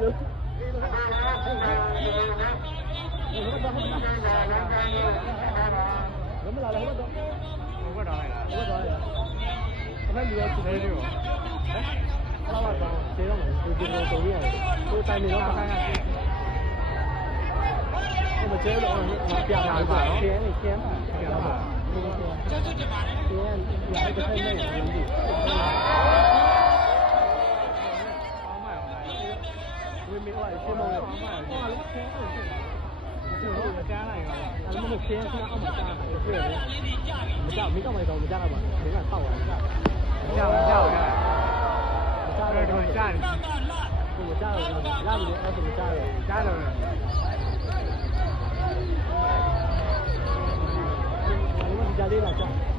လို့ဘယ်မှာလာလဲဟိုတော့တောင်းလိုက်လားဟိုတော့လိုက်လားအမေလူရောသူလေးရောဟမ်လာတော့ကျေတော့မယ်သူဒီလိုတုံးရတယ်သူတိုင်နေတော့ခိုင်းရတယ်ဟိုမကျေတော့ပြတာပါကျင်းနေကျင်းပါကျင်းပါကျေးဇူးတင်ပါတယ်ကျင်းရတဲ့ခိုင်းနေတယ်ဒီဝေမေဝါရှင်းမလို့ဟောလည်းခင်းလို့ဖြစ်တယ်ကျွန်တော်မကြားနိုင်ဘူးအဲ့လိုမျိုးခင်းခင်းအောင်မကြားနိုင်ဘူးတွေ့တယ်မကြောက်တော့မကြားတော့ပါဘူးဒီကထောက်ပါကြားတော့ကြားတယ်ကြားတယ်ကိုကြားတယ်လာပြီအဲ့ဒါကြားတယ်ကြားတယ်ဒီမှာကြားလေးလားကြား